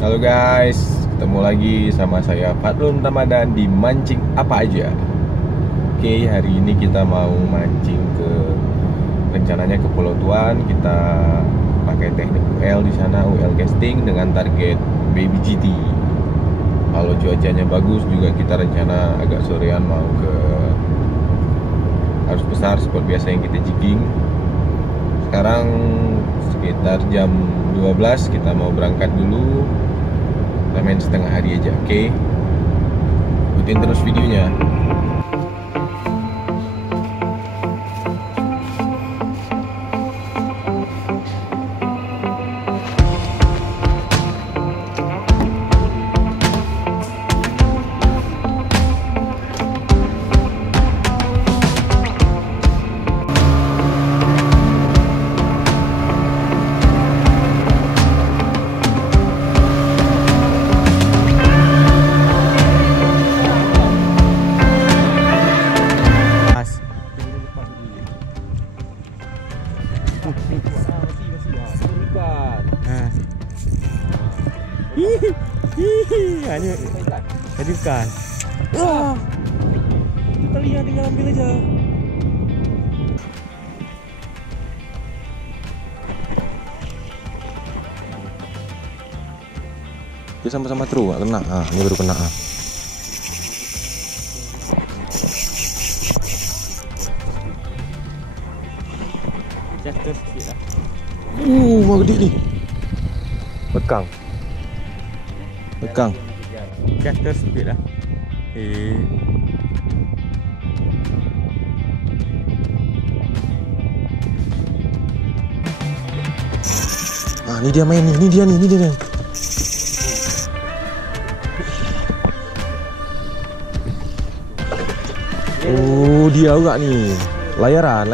Halo guys, ketemu lagi sama saya Fadlun Ramadan di Mancing Apa Aja. Oke, hari ini kita mau mancing rencananya ke Pulau Tuan. Kita pakai teknik UL di sana, UL casting dengan target baby GT. Kalau cuacanya bagus juga kita rencana agak sorean mau ke arus besar seperti biasa yang kita jigging. Sekarang sekitar jam 12 kita mau berangkat dulu. Kita main setengah hari aja, oke? Ikutin terus videonya. Hanya tadi bukan. Wah, kita lihat tinggal ambil aja. Dia sama-sama true, gak kena. Ini baru kena. Jatuh sikit lah. Mau gede nih. Bekang. Jatuh sikit lah. Ini dia main nih, ini dia nih. Oh, dia juga nih. Layaran.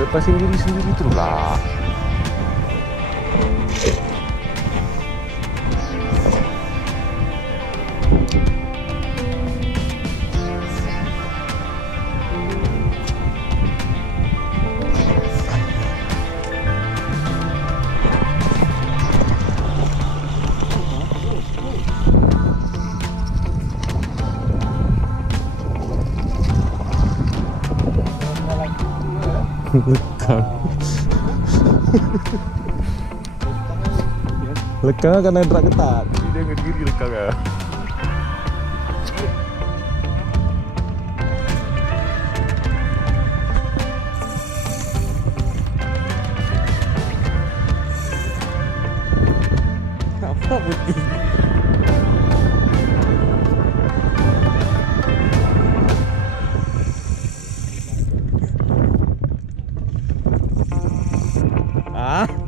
Lepasin diri sendiri terus lah. Lekang karena drag ketat. Dia ngediri lekang ya. Apa putih?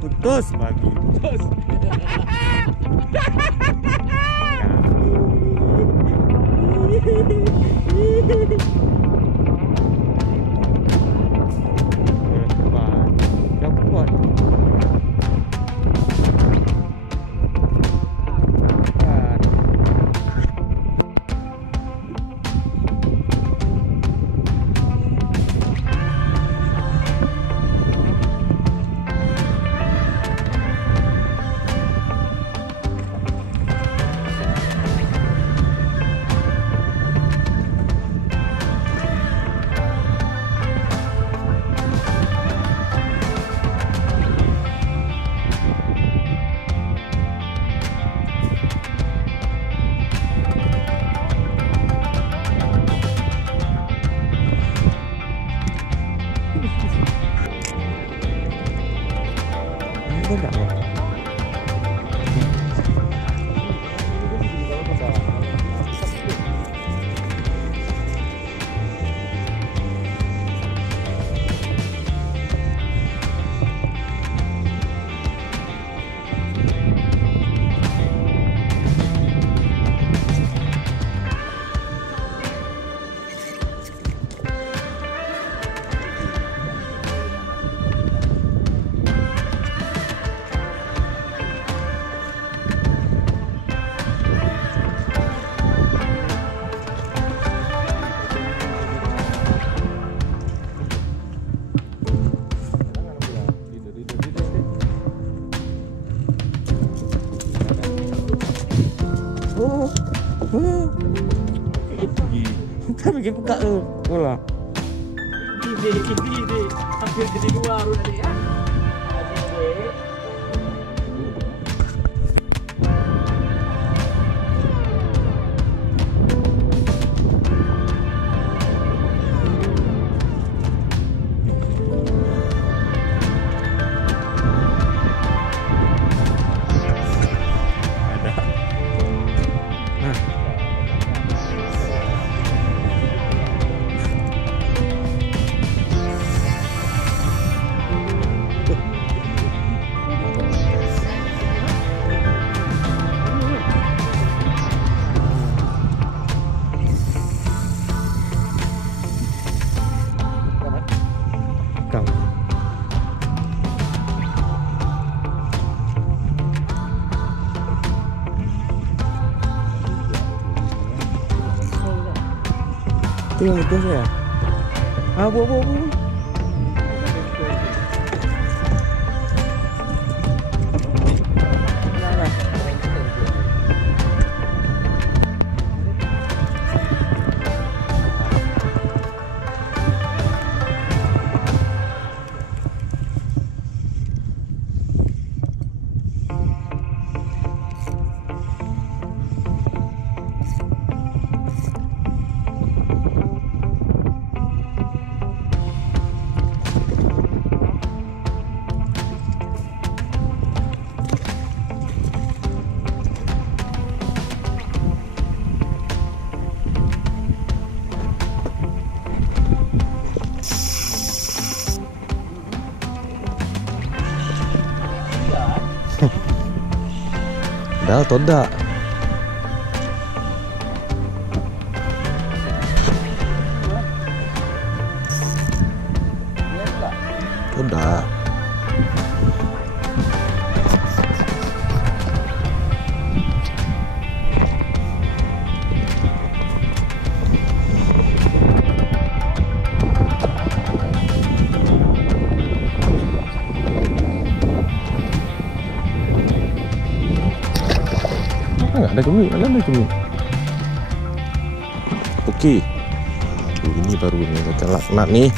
Putus babi. Putus. Kita bikin buka tu. Bola. Ini hampir jadi dua baru tadi ya. Kau. Itu yang betul saya. Bu. Dah atau tak? Udah. Ada cumi, ada cumi. Okey. Ini baru ni macam laknat ni.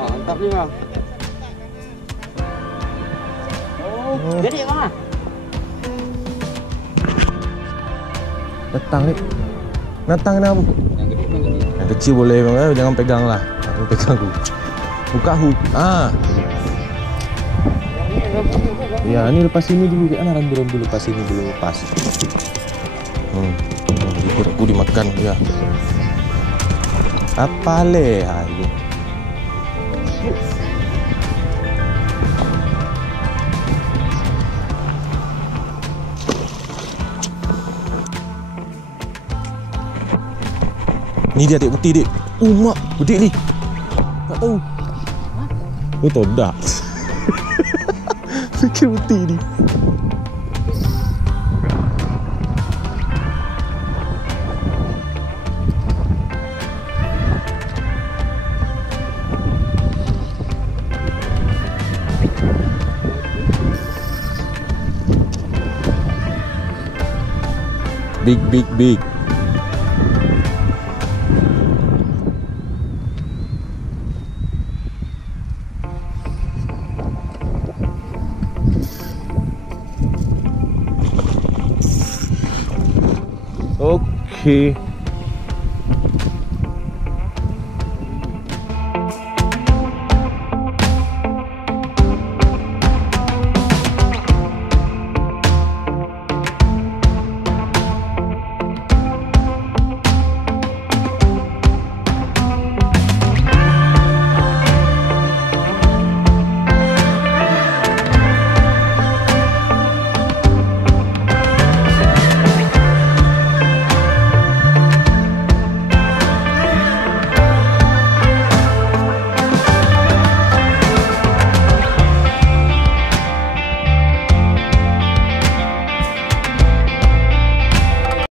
Mantap ni bang. Jadi bang. Datang ni. Datang ni apa? Yang kecil boleh bang, jangan pegang lah. Jangan pegang tu. Buka hook. Ya, ni lepas sini dulu. Rambu lepas sini dulu lepas. Ikut aku dimakan ya. Apa le? Ayo. Ni dia adik putih dik. Mak, putih ni. Tak tahu. Betul tak? Fikir putih ni. Big. Okay.